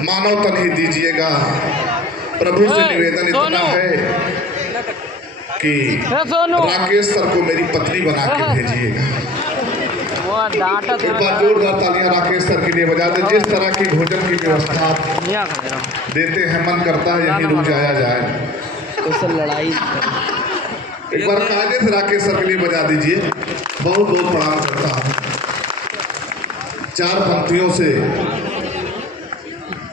मानव तन ही दीजिएगा। प्रभु से निवेदन इतना है कि राकेश सर को मेरी पत्नी बना के भेजिएगा। एक बार जोरदार तालियां राकेश सर के लिए बजा दे। जिस तरह की भोजन की व्यवस्था देते हैं, मन करता है यहीं रुक जाया जाए। तो लड़ाई एक बार कायदे से राकेश सर के लिए बजा दीजिए। बहुत बहुत प्रणाम करता हूँ। 4 पंक्तियों से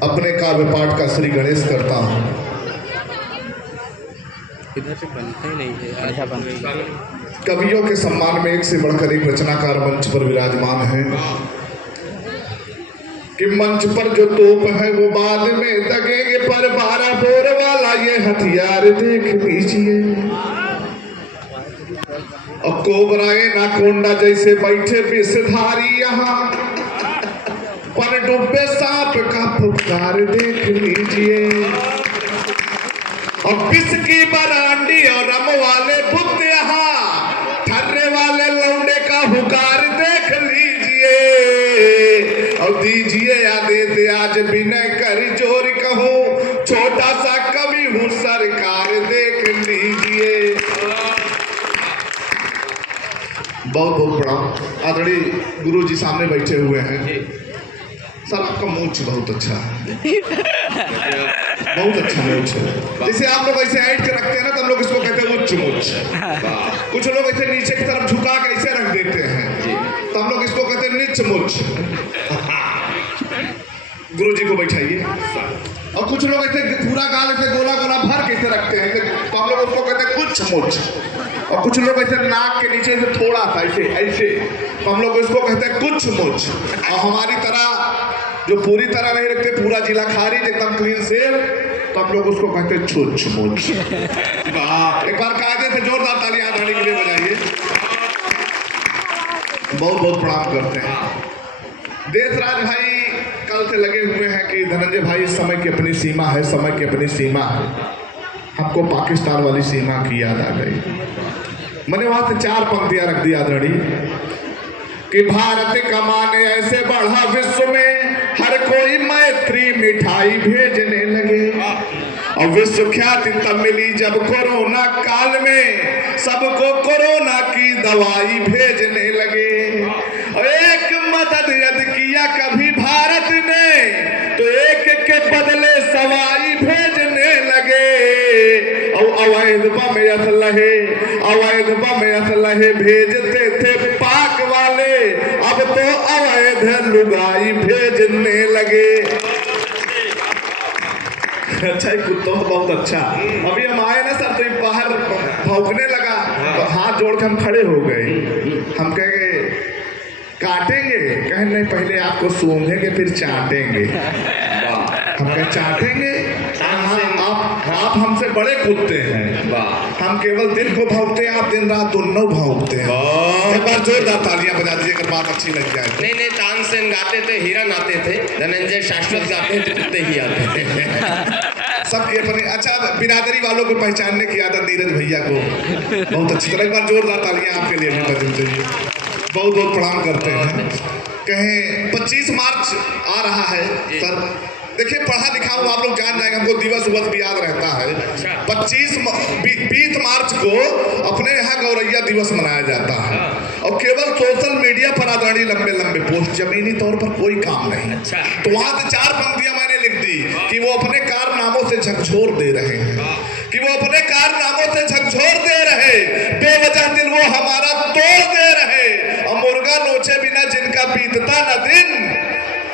अपने काव्य पाठ का श्री गणेश करता हूँ। इधर से बनता ही नहीं है, आधा बन गई है। कवियों के सम्मान में एक से बढ़कर एक रचनाकार मंच पर विराजमान है कि मंच पर जो तोप है वो बाद में दगेंगे, पर 12 बोर वाला ये हथियार देख लीजिए। और कोबराए नाकोंडा जैसे बैठे विषधारी यहाँ, पर डूबे सांप का फुफकार देख लीजिए। और पिस की बरांडी और रम वाले बुद्ध यहाँ, ठर्रे वाले लौंडे का हुकार देख लीजिए। और दीजिए या देते आज विनय कर जोर कहूँ, छोटा सा कवि हूँ सरकार देख लीजिए। बहुत बहुत प्रणाम। आदरणीय गुरु जी सामने बैठे हुए हैं। सर आपका मूछ बहुत अच्छा है, बहुत अच्छा मूछ है। जैसे आप लोग ऐसे ऐड के रखते हैं ना, तो हम लोग इसको कहते हैं उच्च मूछ। कुछ लोग ऐसे नीचे की तरफ झुका के ऐसे रख देते हैं, तो हम लोग इसको कहते हैं नीच मूछ। गुरु जी को बैठाइए। और कुछ लोग ऐसे पूरा गाल ऐसे गोला गोला भर के ऐसे रखते हैं, तो हम लोग उसको कहते हैं कुछ मूछ। और कुछ लोग ऐसे नाक के नीचे से थोड़ा सा ऐसे ऐसे, तो हम लोग इसको कहते हैं कुछ मूछ। और हमारी तरह जो पूरी तरह नहीं रखते, पूरा जिला खारिज एकदम क्लीन सेव, तो हम लोग उसको कहते हैं छुच मुच। एक बार कायदे से जोरदार तालियां आदरणीय के लिए बजाइए। बहुत बहुत प्रणाम करते हैं। देशराज भाई कल से लगे हुए हैं कि धनंजय भाई समय की अपनी सीमा है, समय की अपनी सीमा है। हमको पाकिस्तान वाली सीमा की याद आ गई। मैंने वहां से 4 पंक्तियां रख दी आदरणीय कि भारत कमाने ऐसे बढ़ा विश्व में, हर कोई मैत्री मिठाई भेजने लगे। और विश्व ख्याति तब मिली जब कोरोना काल में सबको कोरोना की दवाई भेजने लगे। और एक मदद यदि किया कभी भारत ने, तो एक के बदले सवाई भेजने लगे। और अवैध बम असलहे, अवैध बम असलहे भेजते थे पाक वाले, अब तो अवैध लुगाई भेजने लगे। अच्छा ही कुत्तों बहुत अच्छा। अभी हम आए ना सर, तो बाहर भौंकने लगा, तो हाथ जोड़ के हम खड़े हो गए। हम कहेंगे काटेंगे, कहें नहीं पहले आपको सूंघेंगे फिर चाटेंगे। हम कहें चाटेंगे, आप हमसे बड़े कुत्ते हैं। हम केवल दिन को भौंकते हैं, आप दिन रात दोनों भौंकते हैं। एक बार जोरदार तालियां बजा दीजिए अगर बात अच्छी लग जाए। नहीं नहीं, तानसेन गाते थे, हिरन आते थे, धनंजय शाश्वत गाते थे, कुत्ते ही आते थे। सबके अपने। अच्छा, बिरादरी वालों को पहचानने की आदत नीरज भैया को बहुत अच्छी तरह। एक बार जोरदार तालियां आपके लिए भी बजनी चाहिए। बहुत बहुत प्रणाम करते हैं। कहें 25 मार्च आ रहा है सर। देखिए पढ़ा लिखा हूँ, आप लोग जान जाएंगे, हमको दिवस भी याद रहता है। 20 मार्च को अपने यहाँ गौरैया दिवस मनाया जाता है। और केवल सोशल मीडिया पर आदरणीय लंबे लंबे पोस्ट, जमीनी तौर पर कोई काम नहीं। तो वहां से 4 पंक्तियां मैंने लिख दी कि वो अपने कारनामों से झकझोर दे रहे हैं, कि वो अपने कारनामों से झकझोर दे रहे, बेवजह दिल वो हमारा तोड़ दे रहे। और मुर्गा नोचे बिना जिनका बीतता न दिन,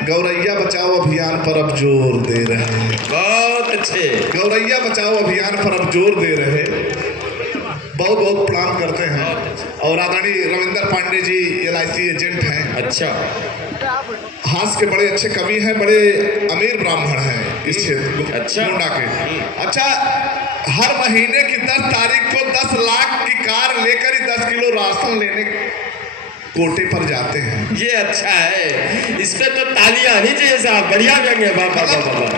गौरैया बचाओ अभियान पर अब जोर दे रहे हैं। बहुत अच्छे। गौरैया बचाओ अभियान पर अब जोर दे रहे। बहुत बहुत प्रणाम करते हैं। और आदरणीय रविंद्र पांडे जी LIC एजेंट हैं। अच्छा, हास्य के बड़े अच्छे कवि हैं, बड़े अमीर ब्राह्मण हैं इस क्षेत्र अच्छा गोंडा के। अच्छा, हर महीने की 10 तारीख को 10 लाख की कार लेकर 10 किलो राशन लेने कोटे पर जाते हैं। ये अच्छा है, इस पे तो तालियां आनी चाहिए साहब, बढ़िया व्यंग्य है। बाबा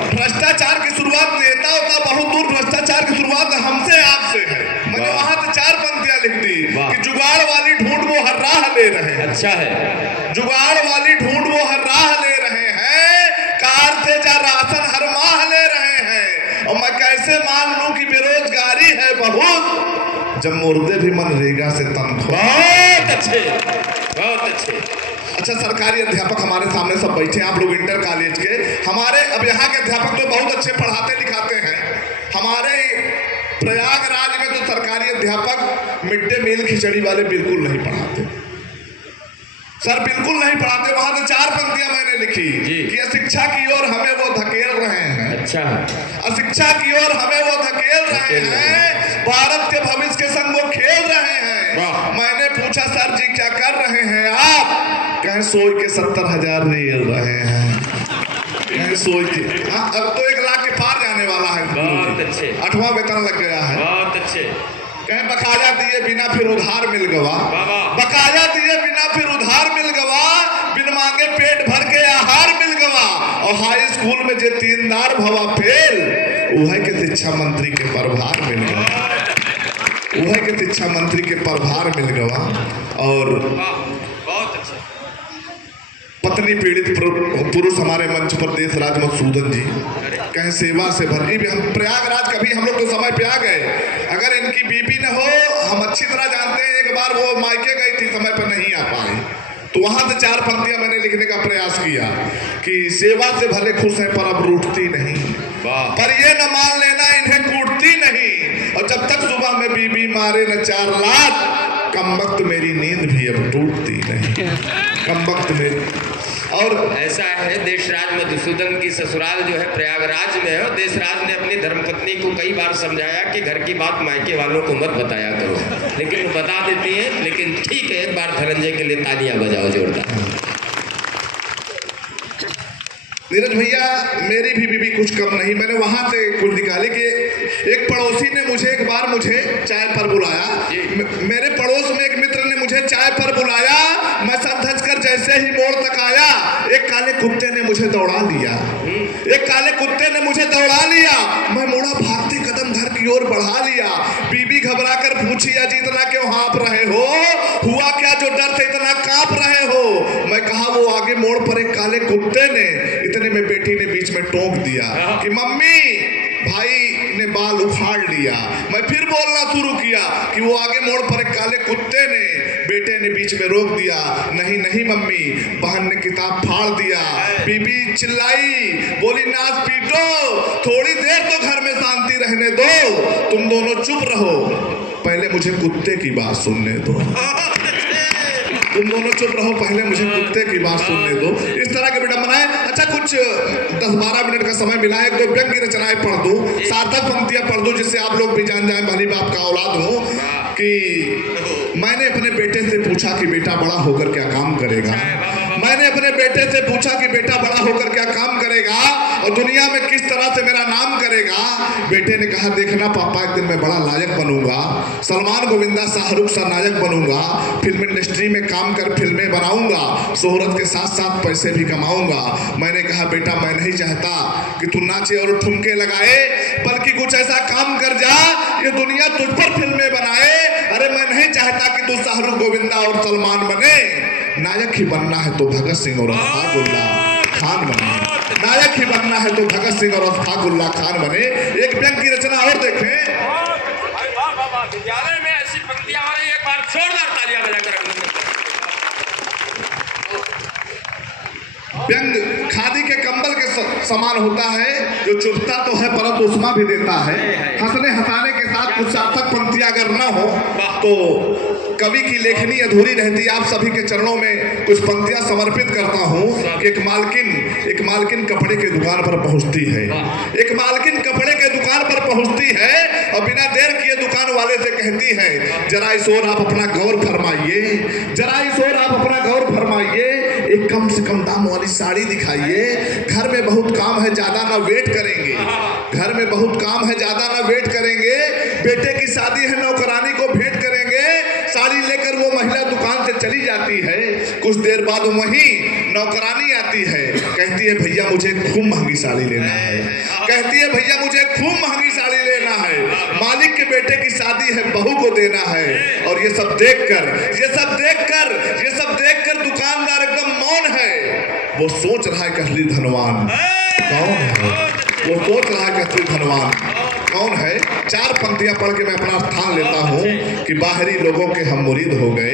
भ्रष्टाचार की शुरुआत नेताओं का बहुत दूर, भ्रष्टाचार की शुरुआत हमसे आपसे है। मैंने वहां से 4 पंक्तियां लिख दी कि जुगाड़ वाली ढूंढ वो हर राह ले रहे हैं। अच्छा है, जुगाड़ वाली ढूंढ वो हर राह ले रहे हैं, कार से जा राशन कैसे मान लूं कि बेरोजगारी है बहुत, जब मुर्दे भी मनरेगा से तनख्वाह। बहुत अच्छे, बहुत अच्छे। अच्छा, सरकारी अध्यापक हमारे सामने सब बैठे हैं, आप लोग इंटर कॉलेज के। हमारे अब यहाँ के अध्यापक तो बहुत अच्छे पढ़ाते लिखाते हैं। हमारे प्रयागराज में तो सरकारी अध्यापक मिड डे मील खिचड़ी वाले बिल्कुल नहीं पढ़ाते सर, बिल्कुल नहीं पढ़ाते। वहां तो 4 पंक्तियां मैंने लिखी कि अशिक्षा की ओर हमें वो धकेल रहे हैं। अच्छा, अशिक्षा की ओर हमें वो धकेल रहे हैं, भारत के भविष्य के संग वो खेल रहे हैं। मैंने पूछा सर जी क्या कर रहे हैं आप? कहें सोच के 70,000 रेल रहे हैं। कहें सोच के, अब तो 1 लाख के पार जाने वाला है। बहुत अच्छे। 8वां वेतन लग गया है। बहुत अच्छे। कहें बकाया दिए बिना फिर उधार मिल गवा। बकाया दिए बिना फिर उधार मिल गवा, बिन मांगे पेट भर के आहार मिल गवा। और हाई स्कूल में जे 3 दार भवा फेल, वह के शिक्षा मंत्री के प्रभार मिल गवा। वह के शिक्षा मंत्री के प्रभार मिल गवा। और बहुत अच्छा। पत्नी पीड़ित पुरुष हमारे मंच पर देशराज मधुसूदन जी कहें सेवा से भर। भी हम प्रयागराज कभी हम लोग तो समय पे आ गए, अगर इनकी बीपी न हो, हम अच्छी तरह जानते हैं। एक बार वो मायके गई थी, समय पर नहीं आ पाई, तो वहां से 4 पंक्तियां मैंने लिखने का प्रयास किया कि सेवा से भले खुश हैं पर अब रूठती नहीं, पर ये न मान लेना इन्हें कूटती नहीं। और जब तक सुबह में बीबी मारे न 4 लाख, कम वक्त मेरी नींद भी अब टूटती नहीं। कम वक्त मेरी। और ऐसा है, देशराज मधुसूदन की ससुराल जो है प्रयागराज में है, और देशराज ने अपनी धर्मपत्नी को कई बार समझाया कि घर की बात मायके वालों को मत बताया करो, लेकिन वो बता देती है। लेकिन ठीक है, एक बार धनंजय के लिए तालियां बजाओ जोरदार। नीरज भैया, मेरी भी बीबी कुछ कम नहीं। मैंने वहां से कुछ निकाले कि एक पड़ोसी ने मुझे एक बार मुझे चाय पर बुलाया। मेरे पड़ोस में एक मित्र ने मुझे चाय पर बुलाया। मैं सर धज कर जैसे ही मोड़ तक आया, एक काले कुत्ते ने मुझे दौड़ा लिया। एक काले कुत्ते ने मुझे दौड़ा लिया। मैं मुड़ा, भागते कदम घर की ओर बढ़ा लिया। बीबी घबरा कर पूछी, अजी इतना क्यों हाँप रहे हो? हुआ क्या जो डर से इतना कांप रहे हो? मैं कहा, वो आगे मोड़ पर एक काले कुत्ते ने। इतने में बेटी ने बीच में टोक दिया कि मम्मी, भाई ने बाल उखाड़ लिया। मैं फिर बोलना शुरू किया कि वो आगे मोड़ पर एक काले कुत्ते ने। बेटे ने बीच में रोक दिया, नहीं नहीं मम्मी। बहन ने किताब फाड़ दिया। बीबी चिल्लाई, बोली नाच पीटो, थोड़ी देर तो घर में शांति रहने दो, तुम दोनों चुप रहो, पहले मुझे कुत्ते की बात सुनने दो। तुम दोनों चुप रहो, पहले मुझे कुत्ते की बात सुनने दो। इस तरह के विडंबनाएं। अच्छा, कुछ 10-12 मिनट का समय मिला है, 1-2 व्यंग्य रचनाएं पढ़ दूं, सार्थक पंक्तियां पढ़ दूं, जिससे आप लोग भी जान जाएं भली बाप का औलाद हूं। कि मैंने अपने बेटे से पूछा कि बेटा बड़ा होकर क्या काम करेगा। मैंने अपने बेटे से पूछा कि बेटा बड़ा होकर क्या काम करेगा और दुनिया में किस तरह से मेरा नाम करेगा। बेटे ने कहा, देखना पापा, एक दिन मैं बड़ा लायक बनूंगा, सलमान गोविंदा शाहरुख सा नायक बनूंगा, फिल्म इंडस्ट्री में काम कर फिल्में बनाऊंगा, शोहरत के साथ साथ पैसे भी कमाऊंगा। मैंने कहा, बेटा मैं नहीं चाहता कि तू नाचे और ठुमके लगाए, बल्कि कुछ ऐसा काम कर जा ये दुनिया तुझ पर फिल्में बनाए। अरे मैं नहीं चाहता कि तू शाहरुख गोविंदा और सलमान बने, नायक ही बनना है तो भगत सिंह और अशफाकुल्ला खान बने। नायक ही बनना है तो भगत सिंह और अशफाकुल्ला खान बने। एक व्यंग्य की रचना और देखें। विद्यालय में ऐसी पंक्तियां हो रही, एक बार जोरदार तालियां बजाकर। व्यंग खादी के कंबल के समान होता है, जो चुभता तो है परंतु उष्मा भी देता है। हंसने हंसाने के साथ कुछ सार्थक पंक्तियां अगर न हो तो कवि की लेखनी अधूरी रहती। आप सभी के चरणों में कुछ पंक्तियां समर्पित करता हूं। एक मालकिन कपड़े की दुकान पर पहुंचती है। एक मालकिन कपड़े के दुकान पर पहुंचती है और बिना देर किए दुकान वाले से कहती है, जरा इस ओर आप अपना गौर फरमाइए, जरा इस ओर आप अपना गौर फरमाइए, एक कम से कम दाम वाली साड़ी दिखाइए। घर में बहुत काम है, ज्यादा ना वेट करेंगे। घर में बहुत काम है, ज्यादा ना वेट करेंगे। बेटे की शादी है, नौकरानी को भेंट करेंगे। साड़ी लेकर वो महिला दुकान से चली जाती है। कुछ देर बाद वहीं नौकरानी आती है, कहती है, भैया मुझे खूब महंगी साड़ी लेना है। कहती है, भैया मुझे खूब महंगी साड़ी लेना है, मालिक के बेटे की शादी है, बहू को देना है। और ये सब देखकर दुकानदार एकदम मौन है। वो सोच रहा है कि असली धनवान कौन है। वो सोच रहा है कि असली धनवान कौन 4 पंक्तियां पढ़ के मैं अपना स्थान लेता हूं कि बाहरी लोगों के हम मुरीद हो गए।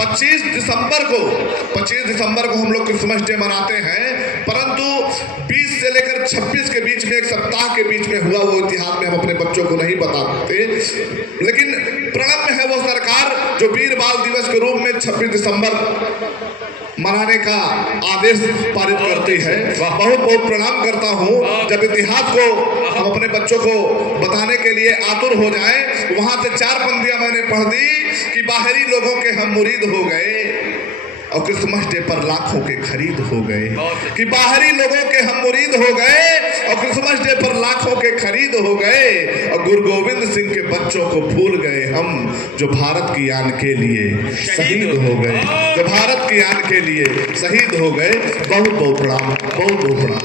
25 दिसंबर को हम लोग क्रिसमस डे मनाते हैं, परंतु 20 से लेकर 26 के बीच में, एक सप्ताह के बीच में हुआ वो इतिहास में हम अपने बच्चों को नहीं बताते। लेकिन प्रणब में है वो सरकार जो वीर बाल दिवस के रूप में 26 दिसंबर मनाने का आदेश पारित करती है। बहुत बहुत प्रणाम करता हूं। जब इतिहास को हम अपने बच्चों को बताने के लिए आतुर हो जाए, वहां से 4 पंक्तियां मैंने पढ़ दी कि बाहरी लोगों के हम मुरीद हो गए और क्रिसमस डे पर लाखों के खरीद हो गए। कि बाहरी लोगों के हम मुरीद हो गए और क्रिसमस डे पर लाखों के खरीद हो गए और गुरु गोविंद सिंह के बच्चों को भूल गए हम, जो भारत की आन के लिए शहीद हो गए, जो भारत की आन के लिए शहीद हो गए। बहुत बहुत प्रणाम, बहुत बहुत प्रणाम।